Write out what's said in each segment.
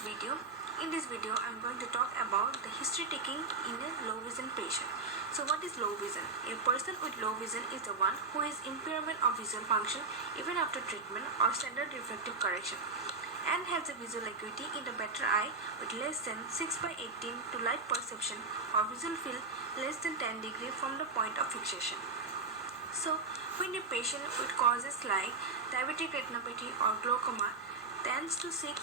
video. In this video, I'm going to talk about the history taking in a low vision patient. So what is low vision? A person with low vision is the one who has impairment of visual function even after treatment or standard refractive correction and has a visual acuity in the better eye with less than 6 by 18 to light perception or visual field less than 10 degree from the point of fixation. So, when a patient with causes like diabetic retinopathy or glaucoma tends to seek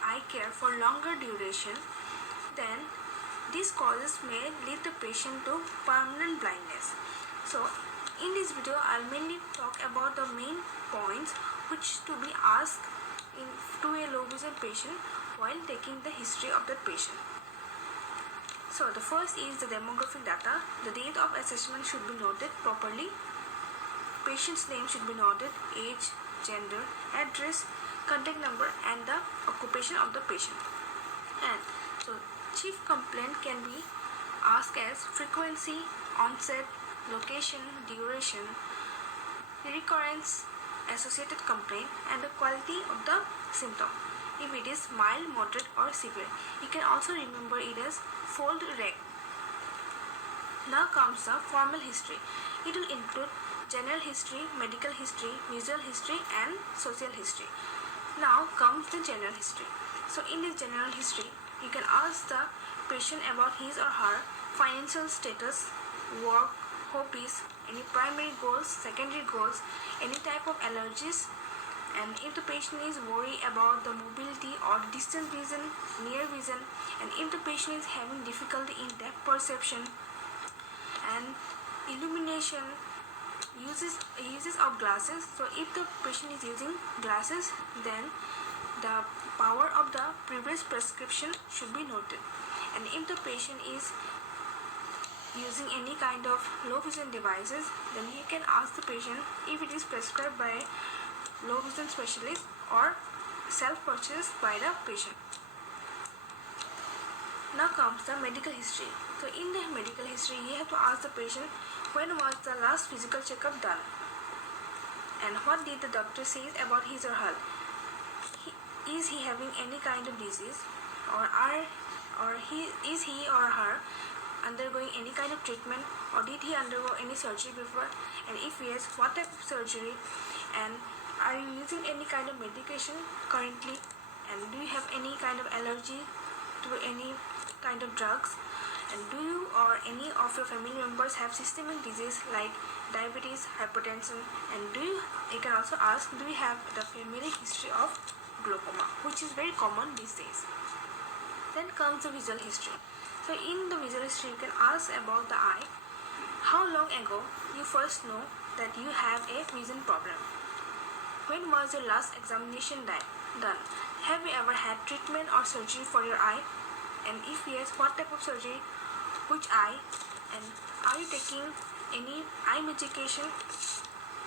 eye care for longer duration, then these causes may lead the patient to permanent blindness. So, in this video, I'll mainly talk about the main points which to be asked to a low vision patient while taking the history of that patient. So the first is the demographic data. The date of assessment should be noted properly. Patient's name should be noted, age, gender, address, contact number and the occupation of the patient. And so chief complaint can be asked as frequency, onset, location, duration, recurrence, associated complaint and the quality of the symptom. If it is mild, moderate or severe, you can also remember it as fold reg. Now comes the formal history. It will include general history, medical history, visual history and social history. Now comes the general history. So in this general history, you can ask the patient about his or her financial status, work, hobbies, any primary goals, secondary goals, any type of allergies, and if the patient is worried about the mobility or distance vision, near vision, and if the patient is having difficulty in depth perception and illumination, uses of glasses. So if the patient is using glasses, then the power of the previous prescription should be noted. And if the patient is using any kind of low vision devices, then he can ask the patient if it is prescribed by low vision specialist or self-purchased by the patient. Now comes the medical history. So in the medical history, you have to ask the patient when was the last physical checkup done and what did the doctor say about his or her. Is he having any kind of disease is he or her undergoing any kind of treatment or did he undergo any surgery before, and if yes, what type of surgery, and are you using any kind of medication currently, and do you have any kind of allergy to any kind of drugs, and do you or any of your family members have systemic disease like diabetes, hypertension, and you can also ask, do you have the family history of glaucoma, which is very common these days. Then comes the visual history. So in the visual history, you can ask about the eye. How long ago you first know that you have a vision problem? When was your last examination done? Have you ever had treatment or surgery for your eye? And if yes, what type of surgery? Which eye? And are you taking any eye medication?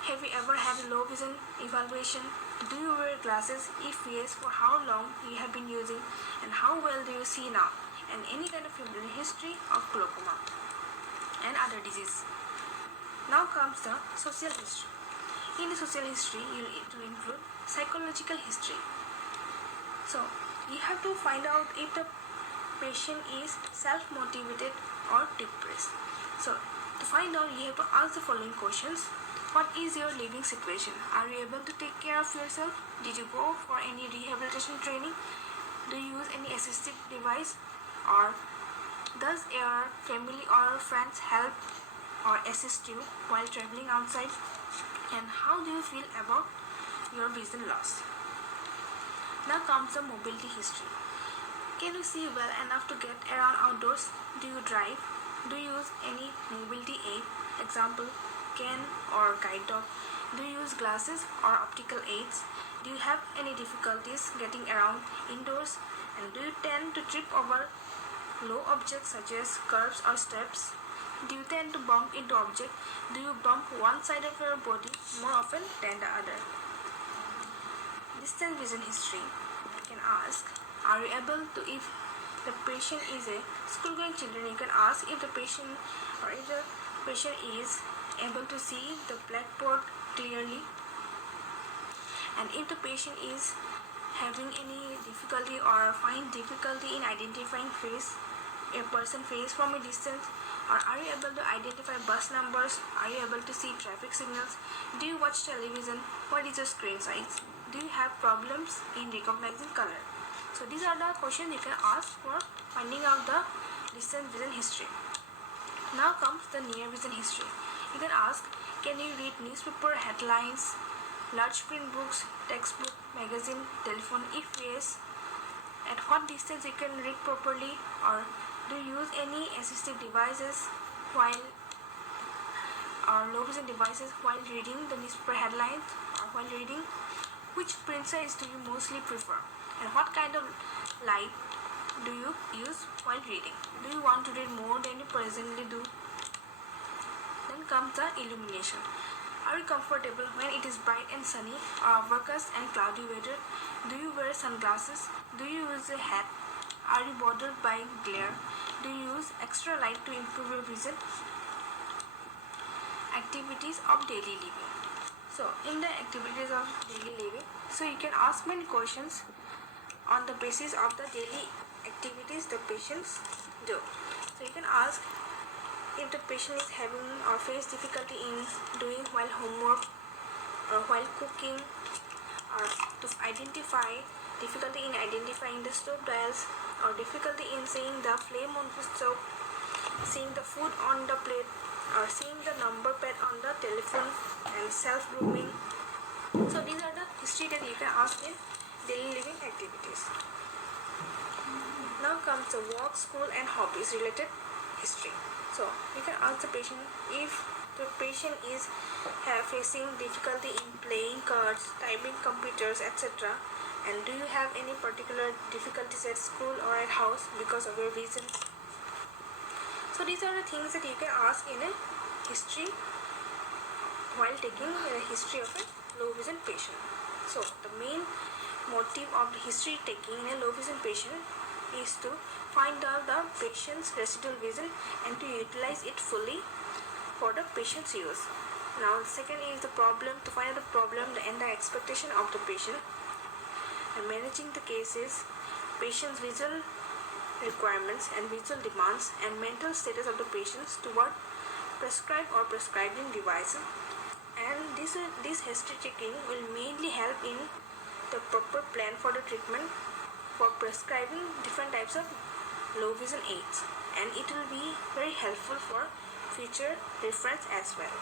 Have you ever had a low vision evaluation? Do you wear glasses? If yes, for how long you have been using? And how well do you see now? And any kind of family history of glaucoma and other disease. Now comes the social history. In the social history, it will include psychological history. So you have to find out if the patient is self-motivated or depressed. So to find out, you have to ask the following questions. What is your living situation? Are you able to take care of yourself? Did you go for any rehabilitation training? Do you use any assistive device? Or does your family or friends help or assist you while traveling outside? And how do you feel about your vision loss? Now comes the mobility history. Can you see well enough to get around outdoors? Do you drive? Do you use any mobility aid? Example, cane or guide dog? Do you use glasses or optical aids? Do you have any difficulties getting around indoors? And do you tend to trip over low objects such as curbs or steps? Do you tend to bump into objects? Do you bump one side of your body more often than the other? Distance vision history. You can ask, are you able to, if the patient is a school-going children, you can ask if the patient is able to see the blackboard clearly, and if the patient is having any difficulty or find difficulty in identifying a person face from a distance, or are you able to identify bus numbers? Are you able to see traffic signals? Do you watch television? What is your screen size? Do you have problems in recognizing color? So these are the questions you can ask for finding out the distant vision history. Now comes the near vision history. You can ask, can you read newspaper headlines, large print books, textbook, magazine, telephone? If yes, at what distance you can read properly? Or do you use any assistive devices while or low vision devices while reading the newspaper headlines or while reading? Which print size do you mostly prefer? And what kind of light do you use while reading? Do you want to read more than you presently do? Then comes the illumination. Are you comfortable when it is bright and sunny or overcast and cloudy weather? Do you wear sunglasses? Do you use a hat? Are you bothered by glare? Do you use extra light to improve your vision? Activities of daily living. So in the activities of daily living, so you can ask many questions on the basis of the daily activities the patients do. So you can ask if the patient is having or face difficulty in doing while homework or while cooking, or to identify difficulty in identifying the stove dials, or difficulty in seeing the flame on the stove, seeing the food on the plate, or seeing the number pad on the telephone, and self-grooming. So these are the history that you can ask in daily living activities. Now comes the work, school and hobbies related history. So you can ask the patient if the patient is facing difficulty in playing cards, typing computers, etc. And do you have any particular difficulties at school or at house because of your vision? So these are the things that you can ask in a history while taking a history of a low vision patient. So the main motive of the history taking in a low vision patient is to find out the patient's residual vision and to utilize it fully for the patient's use. Now the second is the problem, to find out the problem and the expectation of the patient, and managing the cases, patient's visual requirements and visual demands, and mental status of the patients toward prescribed or prescribing devices. And this history taking will mainly help in the proper plan for the treatment for prescribing different types of low vision aids, and it will be very helpful for future reference as well.